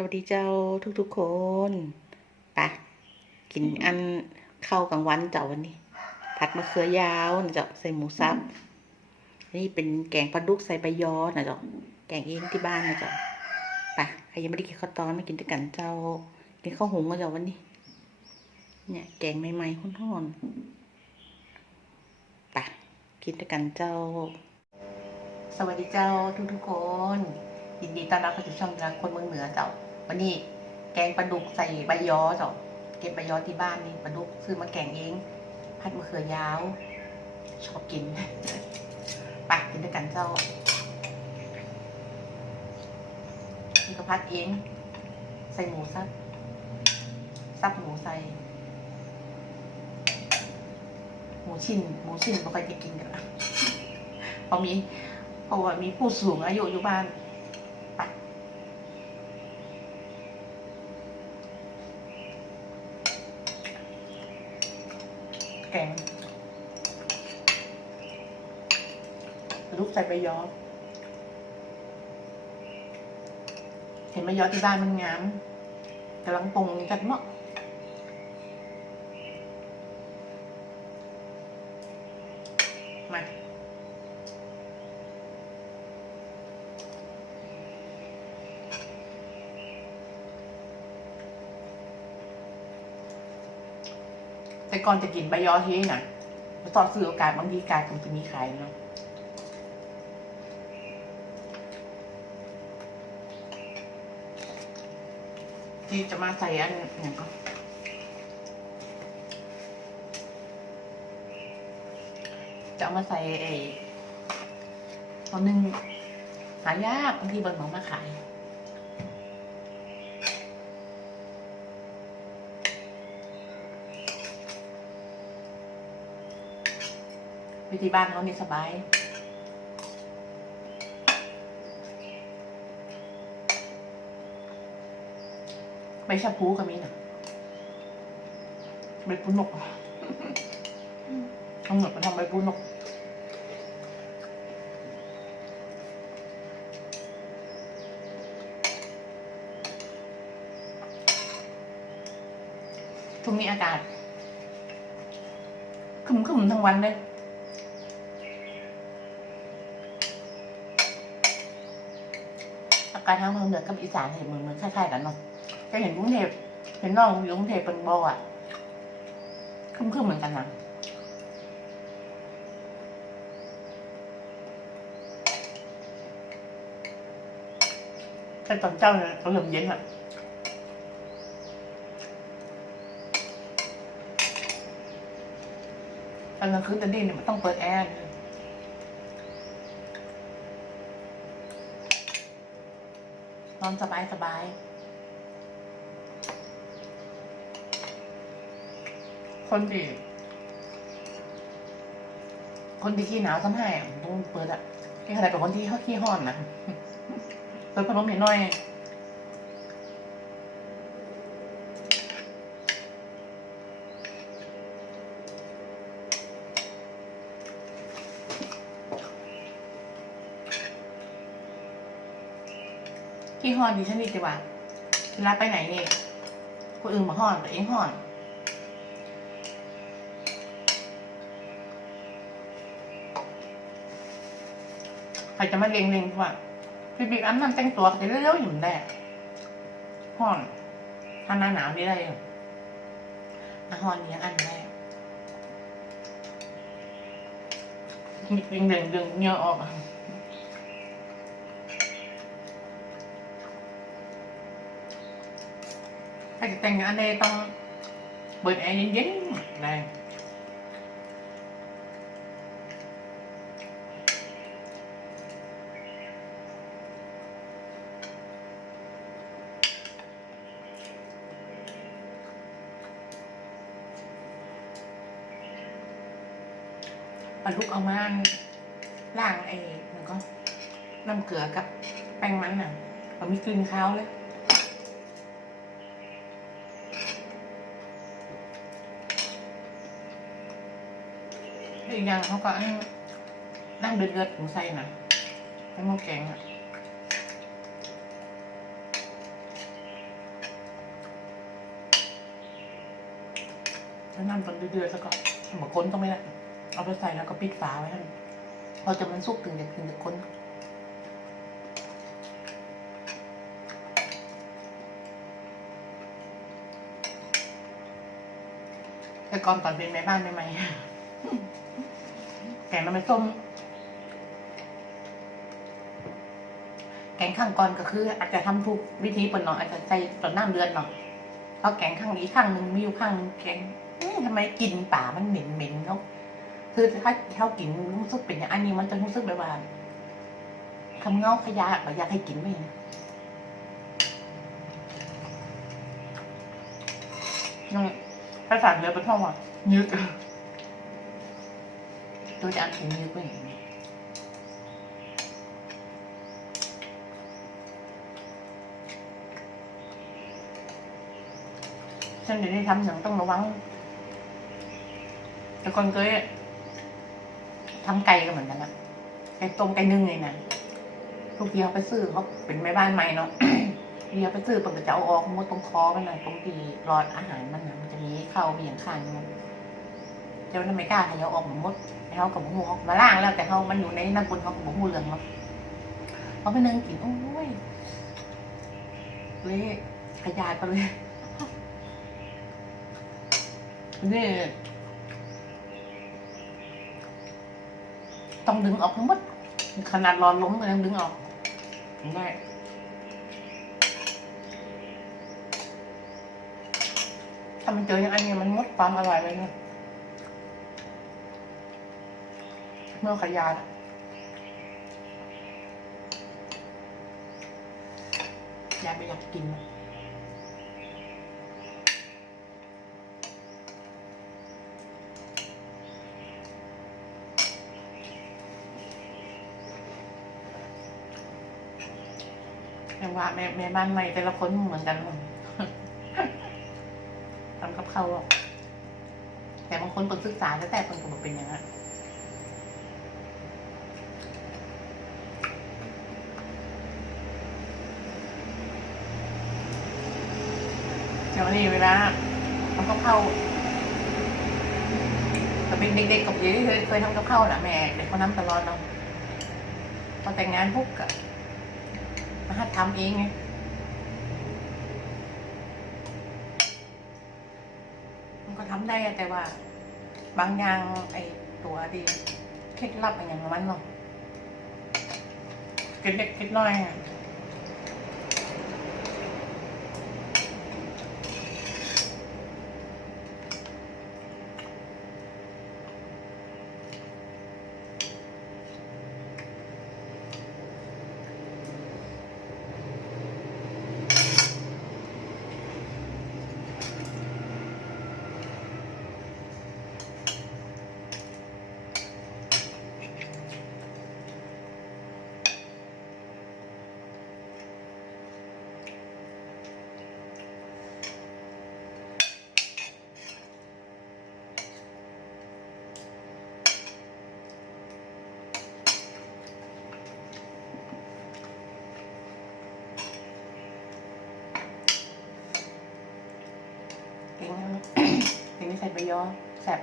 สวัสดีเจ้าทุกๆคนปะกินอันเข้ากลางวันเจ้าวันนี้ ผัดมะเขือยาวนะเจ้าใส่หมูสับนนี้เป็นแกงปลาดุกใส่ใบยอนะเจ้าแกงเองที่บ้านนะเจ้าปะใครยังไม่ได้กินข้าวตอนไมากินด้วยกันเจ้ากินข้าวหุงนะเจ้าวันนี้ เนี่ย แกงใหม่ๆห้อนๆไปะกินด้วยกันเจ้า สวัสดีเจ้าทุกๆคนยินดีต้อนรับเข้าสู่ช่องรักคนเมืองเหนือเจ้า วันนี้แกงปลาดุกใส่ใบยอเจ้าเก็บใบยอที่บ้านนี่ปลาดุกซื้อมาแกงเองผัดมะเขือยาว ชอบกิน ไปกินด้วยกันเจ้านี่ก็พัดเอง ใส่หมูซับซับหมูใส่ หมูชิ้นหมูชิ้นไม่ค่อยได้กินกันละเพราะมีเพราะว่ามีผู้สูงอายุอยู่บ้าน ไปแกง ลูกใส่ใบยอเห็นใบยอที่บ้านมันงามกำลังปรุงกันเนาะมาแต่ก่อนจะกินใบยอเฮ้น่ะตอนซื้อโอกาสบางทีกายมันจะมีขายเนาะ ที่จะมาใส่อันอย่างก็จะเอามาใส่ไอ้ตอนนึงหายากบางทีบนหมอมาขายวิธีบ้านเขานี่สบาย ใบชะพูก็มีนะใบปุนนกเอาเหงือกมาทำใบปุนนกช่วงนี้อากาศครึมๆทั้งวันเลยอาการทางเมืองเหนือกับอีสานเห็นเหมือนเหมือนคล้ายๆกันเนาะ จะเห็นกรุงเทพเห็นน้องอยู่กรุงเทพเป็นบออะคึมๆเหมือนกันนะแต่ตอนเจ้าเนี่ยเขาเริ่มเย็นอะตอนกลางคืนตอนนี้เนี่ยมันต้องเปิดแอร์นอนสบายสบาย คนดีคนที่ขี้หนาวทำให้ต้องเปิดอะที่ขนาดเป็นคนที่เขาขี้ห้อนนะเปิดพัดลมหน่อยขี้ห้อนดิฉันดีดีกว่าเวลาไปไหนนี่คนอื่นมาห้อนแต่เองห้อน ใครจะมาเล็งเล็งว่าพี่บิ๊กอันนั้นแต่งตัวก็จะเร็วๆอยู่ได้ห้อนถ้าหน้าหนาวนี่ได้อยู่อาหอนเนี้ยอันได้มีเล็งเล็งดึงเหงื่อออกถ้าจะแต่งงานเนี่ยต้องเปิดแอร์เย็นๆแรงาลุกเอามาล่างไอ้มันก็น้ำเกลือกับแป้งมันอะมันมีกลิ่นข้าวเลยอีกอย่างเขาก็นั่งเดือดเดือดถุงใส่น่ะใล้วมันแกงอะแล้วนั่งตอนเดือดเดือดแล้วก็หมกก้นก็ไม่ละ เอาไปใส่แล้วก็ปิดฝาไว้ให้พอจะมันสุกถึงจะถึงจะค้นแต่ก่อนตอนเป็นแม่บ้านใหม่ๆแกงน้ำมันส้มแกงข้างก่อนก็คือ อาจจะทำทุกวิธีเปิดหนออาจจะใส่ตอนน้ำเดือนหนอเพราะแกงข้างนี้ข้างหนึ่งมีอยู่ข้างหนึ่งแกงทำไมกินป่ามันเหม็นเหม็นเขา คือถ้าเขากินรู้สึกเป็นอย่างอันนี้มันจะรู้สึกแบบว่าคำเงาขยะแบบอยากให้กินไม่นะนั่นภาษาเรือเป็นท่องว่ายึกตัวจะอ่านถึงยึกไปอย่างนี้ฉันเดี๋ยวนี้ทำหนังต้องระวังแต่คนเคย ทำไก่ก็เหมือนกันนะไก่ต้มไก่นึ่งเลยนะทุกทีเขาไปซื้อเขาเป็นแม่บ้านใหม่เนาะเดียวไปซื้อเปิดกระเจ้าออกมดตรงคอมันหน่อยตรงตีรอดอาหารมันนะมันจะมีเข้ามีอย่างข้างมันเจ้านั่นไม่กล้าให้เอาออกหมดให้เขากับหัวออกมาล่างแล้วแต่เขามันอยู่ในน้ำปุนเขากับหัวเหลืองเนาะเขาไปนึ่งกินโอ้ยเละขยายไปเลยนี่ ต้องดึงออกทั้งหมดขนาดร้อนล้มก็ยังดึงออกได้ถ้ามันเจออย่างอันนี้มันหมดความอร่อยเลยเนี่ยเมื่อขยายยายไม่อยากกินอะ แม่ว่าแม่แม่บ้านใหม่แต่ละคนเหมือนกันหมดทำกับเขาแต่บางคนเปิดศึกษาแล้วแต่คนก็บอกเป็นอย่างนั้นเดี๋ยวนี้เวลาทำกับเขาแต่เป็นเด็กๆกับเด็กที่เคยเคยทำกับเขาวน่ะแม่เด็กคนนั้นตลอดเนาพอแต่งงานปุ๊บก็มา หัดทำเองไงมันก็ทำได้แต่ว่า บางอย่างไอ้ตัวที่เคล็ดลับอย่างมันเนาะเคล็ดเล็กเคล็ดน้อยอะเก่งนะเก่ง ไม่ใส่ใบยอแซ่บ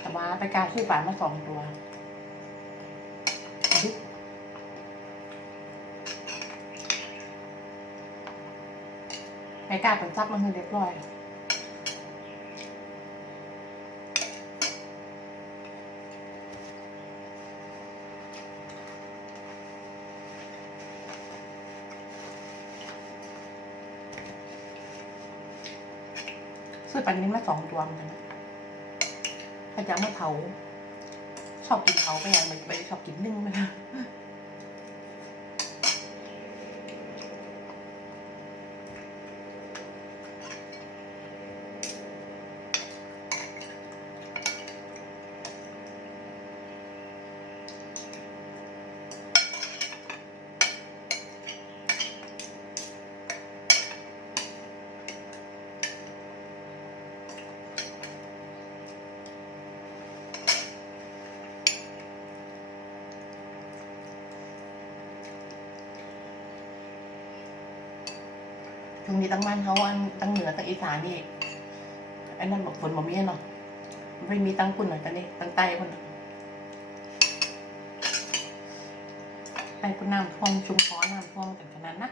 แต่ว่าไปการซื้อปลามาสองตัวดุก ในการเป็นซับมันคือเรียบร้อยซื้อปันนี้มาสองตัวเหมือนะถ้าจะเอามาเผา ชอบกินเผาไปยังไม่ไม่ชอบกินนึ่งนะคะ ช่วงนี้ตั้งมันเขาอันตั้งเหนือตั้งอีสานนี่ไอ้นั่นบอกฝนบ่มีเนาะไม่มีตั้งปุ่นหน่อยตอนนี้ตั้งใต้คนใต้คุณน้ำท่วมชุมพรน้ำท่วมกันขนาดนะ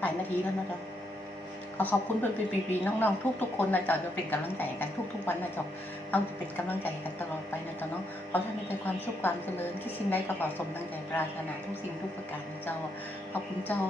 หลายนาทีแล้วนะจ๊ะขอขอบคุณเพื่อนปีๆน้องๆทุก ๆ คนนะจ๊ะจะเป็นกำลังใจกันทุก ๆ วันนะจ๊ะเอาจะเป็นกำลังใจกันตลอดไปนะจ๊ะเนาะขอท่านมีแต่ความสุขความเจริญที่สิ่งใดก็ขอสมดังใจปรารถนาทุกสิ่งทุกประการนะจ๊ะขอบคุณเจ้า